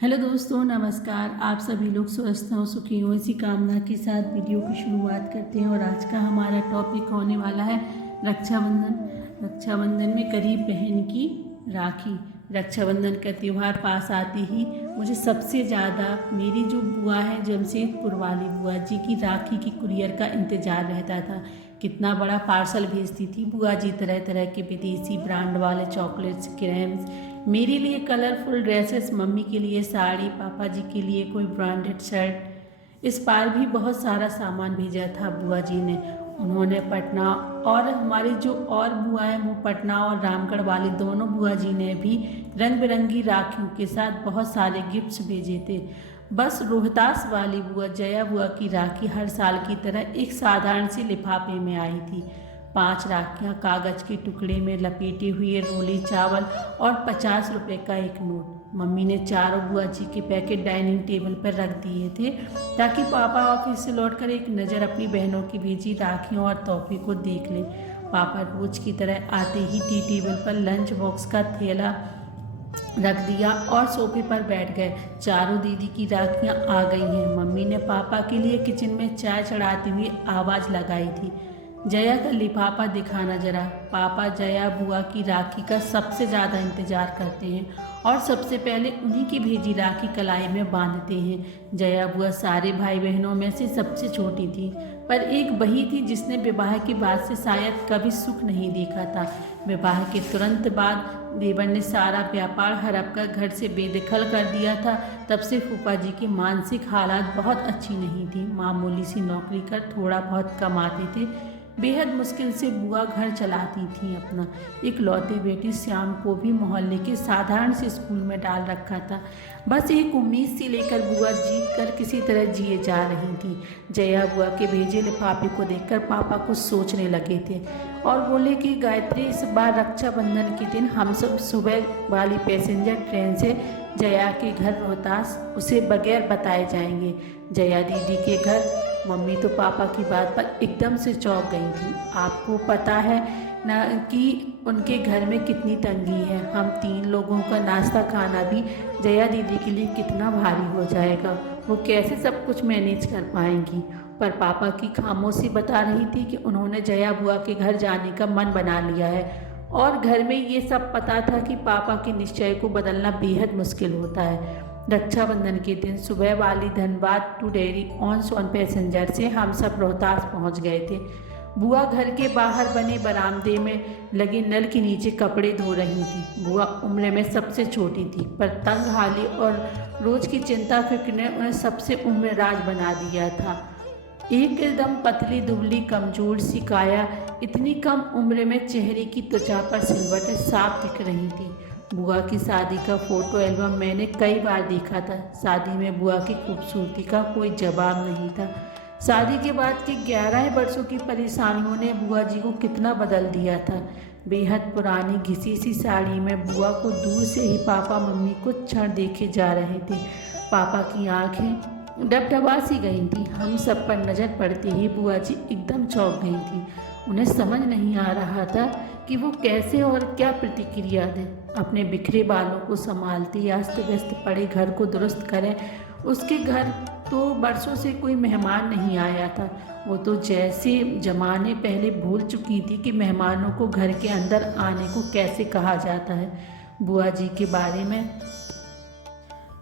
Hello दोस्तों, नमस्कार। आप सभी लोग स्वस्थ हों, सुखी हों, इसी कामना के साथ वीडियो की शुरुआत करते हैं। और आज का हमारा टॉपिक होने वाला है रक्षाबंधन। रक्षाबंधन में गरीब बहन की राखी। रक्षाबंधन का त्यौहार पास आते ही मुझे सबसे ज़्यादा मेरी जो बुआ है, जमशेदपुर वाली बुआ जी की राखी की कुरियर का इंतज़ार रहता था। कितना बड़ा पार्सल भेजती थी बुआ जी, तरह तरह के विदेशी ब्रांड वाले चॉकलेट्स, क्रेम्स, मेरे लिए कलरफुल ड्रेसेस, मम्मी के लिए साड़ी, पापा जी के लिए कोई ब्रांडेड शर्ट। इस बार भी बहुत सारा सामान भेजा था बुआ जी ने। उन्होंने पटना और हमारी जो और बुआ है वो पटना और रामगढ़ वाली दोनों बुआ जी ने भी रंग बिरंगी राखियों के साथ बहुत सारे गिफ्ट्स भेजे थे। बस रोहतास वाली बुआ, जया बुआ की राखी हर साल की तरह एक साधारण सी लिफाफे में आई थी। 5 राखियाँ कागज के टुकड़े में लपेटे हुए, रोली चावल और 50 रुपए का एक नोट। मम्मी ने चारों बुआ जी के पैकेट डाइनिंग टेबल पर रख दिए थे ताकि पापा ऑफिस से लौटकर एक नज़र अपनी बहनों की भेजी राखियों और तोहफे को देख लें। पापा रोज की तरह आते ही टी टेबल पर लंच बॉक्स का थैला रख दिया और सोफे पर बैठ गए। चारों दीदी की राखियाँ आ गई हैं। मम्मी ने पापा के लिए किचन में चाय चढ़ाते हुए आवाज़ लगाई थी, जया का लिफाफा दिखाना जरा। पापा जया बुआ की राखी का सबसे ज़्यादा इंतज़ार करते हैं और सबसे पहले उन्हीं की भेजी राखी कलाई में बांधते हैं। जया बुआ सारे भाई बहनों में से सबसे छोटी थी, पर एक वही थी जिसने विवाह के बाद से शायद कभी सुख नहीं देखा था। विवाह के तुरंत बाद देवर ने सारा व्यापार हड़प कर घर से बेदखल कर दिया था। तब से फूफा जी की मानसिक हालात बहुत अच्छी नहीं थी। मामूली सी नौकरी कर थोड़ा बहुत कमाते थे। बेहद मुश्किल से बुआ घर चलाती थी। अपना इकलौती बेटी श्याम को भी मोहल्ले के साधारण से स्कूल में डाल रखा था। बस एक उम्मीद सी लेकर बुआ जी कर किसी तरह जिए जा रही थी। जया बुआ के भेजे लिफाफे को देखकर पापा कुछ सोचने लगे थे और बोले कि गायत्री, इस बार रक्षाबंधन के दिन हम सब सुबह वाली पैसेंजर ट्रेन से जया के घर रोहतास उसे बगैर बताए जाएंगे। जया दीदी के घर। मम्मी तो पापा की बात पर एकदम से चौंक गई थी। आपको पता है ना कि उनके घर में कितनी तंगी है। हम 3 लोगों का नाश्ता खाना भी जया दीदी के लिए कितना भारी हो जाएगा। वो कैसे सब कुछ मैनेज कर पाएंगी। पर पापा की खामोशी बता रही थी कि उन्होंने जया बुआ के घर जाने का मन बना लिया है। और घर में ये सब पता था कि पापा के निश्चय को बदलना बेहद मुश्किल होता है। रक्षाबंधन के दिन सुबह वाली Dhanbad to Dehri on Sone passenger से हम सब रोहतास पहुंच गए थे। बुआ घर के बाहर बने बरामदे में लगे नल के नीचे कपड़े धो रही थी। बुआ उम्र में सबसे छोटी थी, पर तंग हाली और रोज की चिंता फिक्र ने उन्हें सबसे उम्रराज बना दिया था। एकदम पतली दुबली कमजोर सी काया, इतनी कम उम्र में चेहरे की त्वचा पर सिलवटें साफ दिख रही थी। बुआ की शादी का फोटो एल्बम मैंने कई बार देखा था। शादी में बुआ की खूबसूरती का कोई जवाब नहीं था। शादी के बाद के 11 वर्षों की परेशानियों ने बुआ जी को कितना बदल दिया था। बेहद पुरानी घिसी सी साड़ी में बुआ को दूर से ही पापा मम्मी कुछ क्षण देखे जा रहे थे। पापा की आंखें डबडबा सी गई थी। हम सब पर नज़र पड़ते ही बुआ जी एकदम चौंक गई थी। उन्हें समझ नहीं आ रहा था कि वो कैसे और क्या प्रतिक्रिया दें। अपने बिखरे बालों को संभालते, अस्त व्यस्त पड़े घर को दुरुस्त करें। उसके घर तो बरसों से कोई मेहमान नहीं आया था। वो तो जैसे जमाने पहले भूल चुकी थी कि मेहमानों को घर के अंदर आने को कैसे कहा जाता है। बुआ जी के बारे में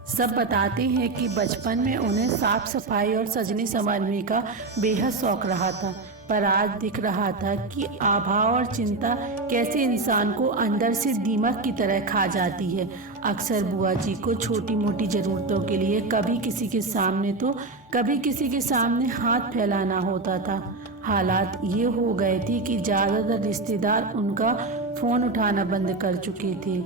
सब बताते हैं कि बचपन में उन्हें साफ सफाई और सजने संवरने का बेहद शौक रहा था, पर आज दिख रहा था कि अभाव और चिंता कैसे इंसान को अंदर से दीमक की तरह खा जाती है। अक्सर बुआ जी को छोटी मोटी ज़रूरतों के लिए कभी किसी के सामने तो कभी किसी के सामने हाथ फैलाना होता था। हालात ये हो गए थे कि ज़्यादातर रिश्तेदार उनका फ़ोन उठाना बंद कर चुके थे।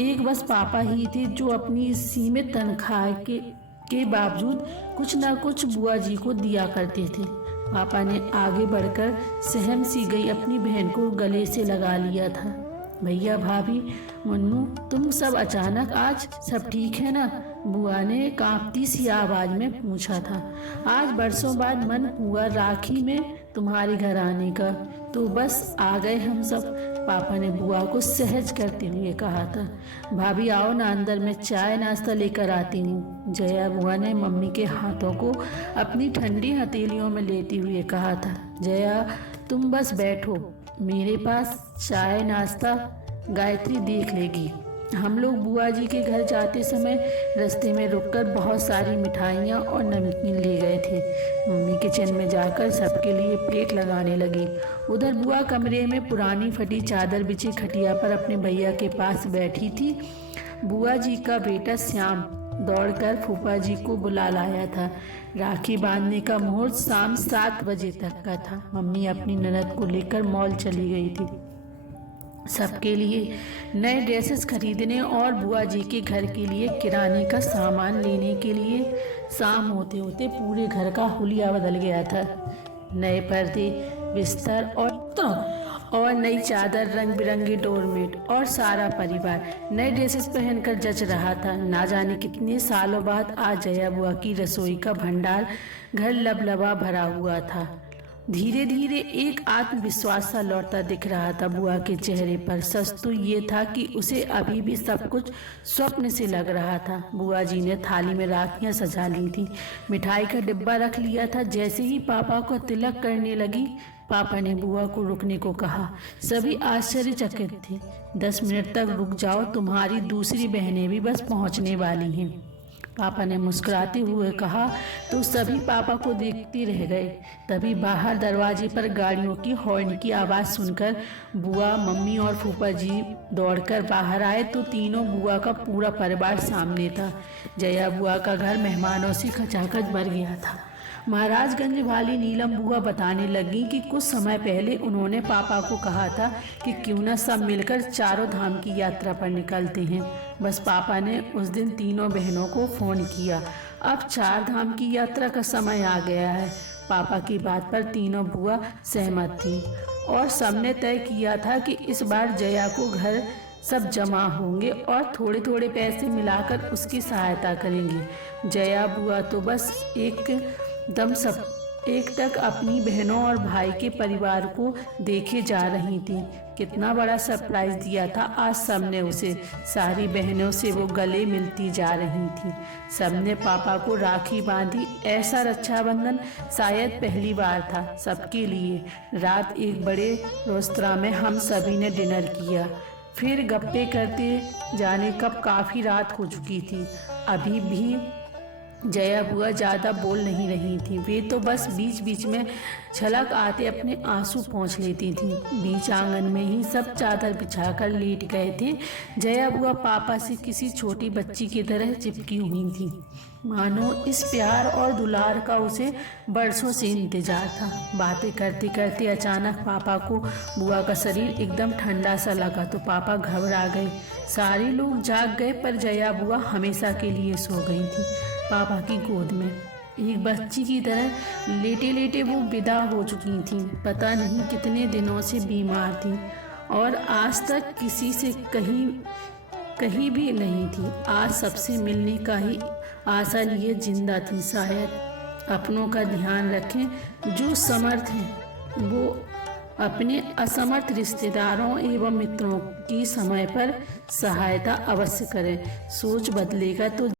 एक बस पापा ही थे जो अपनी सीमित तनख्वाह के बावजूद कुछ न कुछ बुआ जी को दिया करते थे। पापा ने आगे बढ़कर सहम सी गई अपनी बहन को गले से लगा लिया था। भैया, भाभी, मुन्नू, तुम सब अचानक आज सब ठीक है ना? बुआ ने कांपती सी आवाज़ में पूछा था। आज बरसों बाद मन हुआ राखी में तुम्हारे घर आने का, तो बस आ गए हम सब। पापा ने बुआ को सहज करते हुए कहा था। भाभी आओ ना, अंदर मैं चाय नाश्ता लेकर आती हूँ। जया बुआ ने मम्मी के हाथों को अपनी ठंडी हथेलियों में लेते हुए कहा था। जया तुम बस बैठो, मेरे पास चाय नाश्ता गायत्री देख लेगी। हम लोग बुआ जी के घर जाते समय रास्ते में रुककर बहुत सारी मिठाइयाँ और नमकीन ले गए थे। मम्मी किचन में जाकर सबके लिए प्लेट लगाने लगी। उधर बुआ कमरे में पुरानी फटी चादर बिछी खटिया पर अपने भैया के पास बैठी थी। बुआ जी का बेटा श्याम दौड़कर फूफा जी को बुला लाया था। राखी बांधने का मुहूर्त शाम 7 बजे तक का था। मम्मी अपनी ननद को लेकर मॉल चली गई थी, सबके लिए नए ड्रेसेस खरीदने और बुआ जी के घर के लिए किराने का सामान लेने के लिए। शाम होते होते पूरे घर का हुलिया बदल गया था। नए पर्दे, बिस्तर और नई चादर, रंग बिरंगे डोरमेट और सारा परिवार नए ड्रेसेस पहनकर जच रहा था। ना जाने कितने सालों बाद आज जया बुआ की रसोई का भंडार घर लबलबा भरा हुआ था। धीरे धीरे एक आत्मविश्वास सा लौटता दिख रहा था बुआ के चेहरे पर। सच तो ये था कि उसे अभी भी सब कुछ स्वप्न से लग रहा था। बुआ जी ने थाली में राखियां सजा ली थी, मिठाई का डिब्बा रख लिया था। जैसे ही पापा को तिलक करने लगी, पापा ने बुआ को रुकने को कहा। सभी आश्चर्यचकित थे। 10 मिनट तक रुक जाओ, तुम्हारी दूसरी बहनें भी बस पहुंचने वाली हैं, पापा ने मुस्कुराते हुए कहा। तो सभी पापा को देखते रह गए। तभी बाहर दरवाजे पर गाड़ियों की हॉर्न की आवाज़ सुनकर बुआ, मम्मी और फूफा जी दौड़कर बाहर आए तो तीनों बुआ का पूरा परिवार सामने था। जया बुआ का घर मेहमानों से खचाखच भर गया था। महाराजगंज वाली नीलम बुआ बताने लगी कि कुछ समय पहले उन्होंने पापा को कहा था कि क्यों न सब मिलकर चारों धाम की यात्रा पर निकलते हैं। बस पापा ने उस दिन तीनों बहनों को फ़ोन किया। अब 4 धाम की यात्रा का समय आ गया है। पापा की बात पर तीनों बुआ सहमत थी और सबने तय किया था कि इस बार जया को घर सब जमा होंगे और थोड़े थोड़े पैसे मिलाकर उसकी सहायता करेंगे। जया बुआ तो बस एक तक अपनी बहनों और भाई के परिवार को देखे जा रही थी। कितना बड़ा सरप्राइज दिया था आज सबने उसे। सारी बहनों से वो गले मिलती जा रही थी। सबने पापा को राखी बांधी। ऐसा रक्षाबंधन शायद पहली बार था सबके लिए। रात एक बड़े रेस्तरां में हम सभी ने डिनर किया, फिर गप्पे करते जाने कब काफ़ी रात हो चुकी थी। अभी भी जया बुआ ज़्यादा बोल नहीं रही थी। वे तो बस बीच बीच में छलक आते अपने आंसू पोंछ लेती थी। बीच आंगन में ही सब चादर बिछाकर लेट गए थे। जया बुआ पापा से किसी छोटी बच्ची की तरह चिपकी हुई थी, मानो इस प्यार और दुलार का उसे बरसों से इंतजार था। बातें करते करते अचानक पापा को बुआ का शरीर एकदम ठंडा सा लगा तो पापा घबरा गए। सारे लोग जाग गए पर जया बुआ हमेशा के लिए सो गई थी पापा की गोद में। एक बच्ची की तरह लेटे लेटे वो विदा हो चुकी थी। पता नहीं कितने दिनों से बीमार थी और आज तक किसी से कहीं भी नहीं थी। आज सबसे मिलने का ही आशा लिए जिंदा थी। शायद अपनों का ध्यान रखें। जो समर्थ हैं वो अपने असमर्थ रिश्तेदारों एवं मित्रों की समय पर सहायता अवश्य करें। सोच बदलेगा तो